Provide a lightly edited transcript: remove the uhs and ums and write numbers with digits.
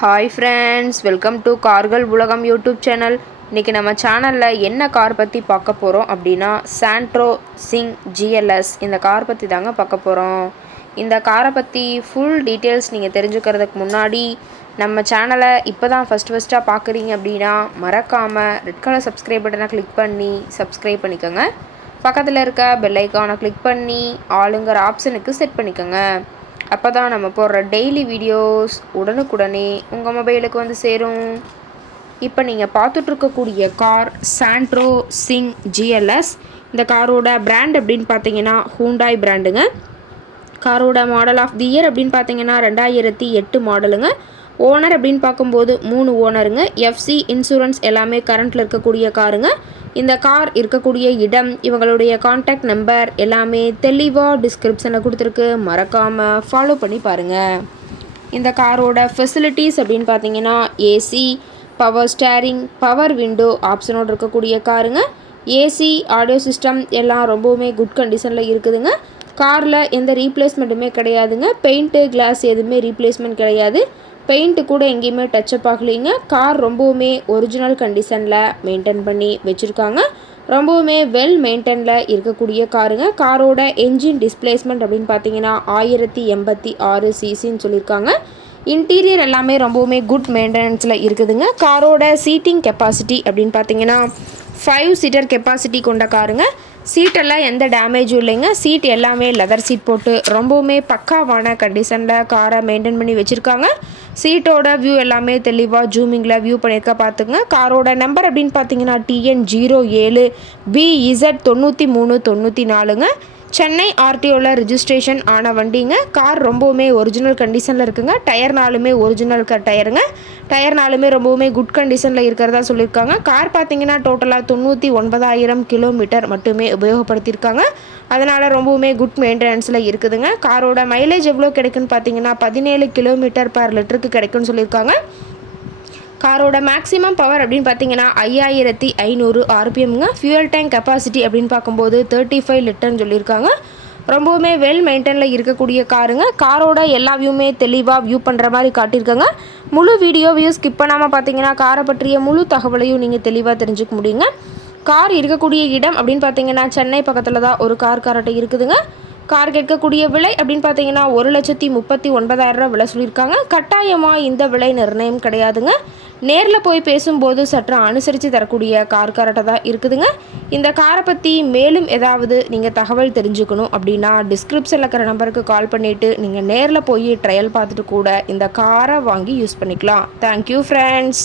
Hi friends, welcome to கார்கள் உலகம் YouTube channel. இன்றைக்கி நம்ம சேனலில் என்ன கார் பற்றி பார்க்க போகிறோம் அப்படின்னா சாண்ட்ரோ சிங் ஜிஎல்எஸ் இந்த கார் பற்றி தாங்க பார்க்க போகிறோம். இந்த காரை பற்றி ஃபுல் டீட்டெயில்ஸ் நீங்கள் தெரிஞ்சுக்கிறதுக்கு முன்னாடி நம்ம சேனலை இப்போ தான் ஃபஸ்ட்டாக பார்க்குறீங்க அப்படின்னா மறக்காமல் ரெட் கலர் சப்ஸ்கிரைப் பட்டனை கிளிக் பண்ணி சப்ஸ்கிரைப் பண்ணிக்கோங்க. பக்கத்தில் இருக்க பெல் ஐக்கானை கிளிக் பண்ணி ஆளுங்கிற ஆப்ஷனுக்கு செட் பண்ணிக்கோங்க. அப்போ தான் நம்ம போடுற டெய்லி வீடியோஸ் உடனுக்குடனே உங்கள் மொபைலுக்கு வந்து சேரும். இப்போ நீங்கள் பார்த்துட்ருக்கக்கூடிய கார் சாண்ட்ரோ சிங் ஜிஎல்எஸ். இந்த காரோட பிராண்ட் அப்படின்னு பார்த்தீங்கன்னா ஹூண்டாய் பிராண்டுங்க. காரோட மாடல் ஆஃப் தி இயர் அப்படின்னு பார்த்தீங்கன்னா 2008 மாடலுங்க. ஓனர் அப்படின்னு பார்க்கும்போது 3 ஓனருங்க. எஃப்சி இன்சூரன்ஸ் எல்லாமே கரண்ட்டில் இருக்கக்கூடிய காருங்க. இந்த கார் இருக்கக்கூடிய இடம், இவங்களுடைய கான்டாக்ட் நம்பர் எல்லாமே தெளிவாக டிஸ்கிரிப்ஷனில் கொடுத்துருக்கு. மறக்காமல் ஃபாலோ பண்ணி பாருங்கள். இந்த காரோட ஃபெசிலிட்டிஸ் அப்படின்னு பார்த்தீங்கன்னா AC, power steering, power window ஆப்ஷனோடு இருக்கக்கூடிய காருங்க. ஏசி, ஆடியோ சிஸ்டம் எல்லாம் ரொம்பவுமே குட் கண்டிஷனில் இருக்குதுங்க. காரில் எந்த ரீப்ளேஸ்மெண்ட்டுமே கிடையாதுங்க. பெயிண்ட்டு, கிளாஸ் எதுவுமே ரீப்ளேஸ்மெண்ட் கிடையாது. பெயிண்ட்டு கூட எங்கேயுமே டச்சப் ஆகலைங்க. கார் ரொம்பவுமே ஒரிஜினல் கண்டிஷனில் மெயின்டைன் பண்ணி வச்சுருக்காங்க. ரொம்பவுமே வெல் மெயின்டைனில் இருக்கக்கூடிய காருங்க. காரோட என்ஜின் டிஸ்பிளேஸ்மெண்ட் அப்படின்னு பார்த்தீங்கன்னா 1086 சிசின்னு சொல்லியிருக்காங்க. இன்டீரியர் எல்லாமே ரொம்பவுமே குட் மெயின்டெனன்ஸில் இருக்குதுங்க. காரோட சீட்டிங் கெப்பாசிட்டி அப்படின்னு பார்த்தீங்கன்னா 5 சீட்டர் கெப்பாசிட்டி கொண்ட காருங்க. சீட்டெல்லாம் எந்த டேமேஜும் இல்லைங்க. சீட் எல்லாமே லெதர் சீட் போட்டு ரொம்பவுமே பக்காவான கண்டிஷனில் காரை மெயின்டைன் பண்ணி வச்சுருக்காங்க. சீட்டோட வியூ எல்லாமே தெளிவாக ஜூமிங்கில் வியூ பண்ணியிருக்க பார்த்துங்க. காரோட நம்பர் அப்படின்னு பார்த்தீங்கன்னா TN07 BZ 9394ங்க. சென்னை ஆர்டிஓவில் ரிஜிஸ்ட்ரேஷன் ஆன வண்டிங்க. கார் ரொம்பவுமே ஒரிஜினல் கண்டிஷனில் இருக்குங்க. டயர்னாலுமே ஒரிஜினல் டயருங்க. டயர்னாலுமே ரொம்பவுமே குட் கண்டிஷனில் இருக்கிறதா சொல்லியிருக்காங்க. கார் பார்த்தீங்கன்னா டோட்டலாக 99,000 கிலோமீட்டர் மட்டுமே உபயோகப்படுத்தியிருக்காங்க. அதனால் ரொம்பவுமே குட் மெயின்டெனன்ஸில் இருக்குதுங்க. காரோட மைலேஜ் எவ்வளோ கிடைக்குன்னு பார்த்தீங்கன்னா 17 கிலோமீட்டர் பர் லிட்டருக்கு கிடைக்குன்னு சொல்லியிருக்காங்க. காரோட மேக்ஸிமம் பவர் அப்படின்னு பார்த்தீங்கன்னா 5500 RPMங்க. ஃபியூயல் டேங்க் கெப்பாசிட்டி அப்படின்னு பார்க்கும்போது 35 லிட்டர்னு சொல்லியிருக்காங்க. ரொம்பவுமே வெல் மெயின்டைனில் இருக்கக்கூடிய காருங்க. காரோட எல்லா வியூமே தெளிவாக வியூ பண்ணுற மாதிரி காட்டியிருக்காங்க. முழு வீடியோவையும் ஸ்கிப் பண்ணாமல் பார்த்தீங்கன்னா காரை பற்றிய முழு தகவலையும் நீங்கள் தெளிவாக தெரிஞ்சுக்க முடியுங்க. கார் இருக்கக்கூடிய இடம் அப்படின்னு பார்த்தீங்கன்னா சென்னை பக்கத்தில் தான் ஒரு கார் கரெக்டாக இருக்குதுங்க. கார் கேட்கக்கூடிய விலை அப்படின்னு பார்த்தீங்கன்னா 1,39,000 விலை சொல்லியிருக்காங்க. கட்டாயமாக இந்த விலை நிர்ணயம் கிடையாதுங்க. நேரில் போய் பேசும்போது சற்று அனுசரித்து தரக்கூடிய கார் கரெக்டாக தான் இருக்குதுங்க. இந்த காரை பற்றி மேலும் ஏதாவது நீங்கள் தகவல் தெரிஞ்சுக்கணும் அப்படின்னா டிஸ்கிரிப்ஷனில் இருக்கிற நம்பருக்கு கால் பண்ணிவிட்டு நீங்கள் நேரில் போய் ட்ரையல் பார்த்துட்டு கூட இந்த காரை வாங்கி யூஸ் பண்ணிக்கலாம். Thank you friends.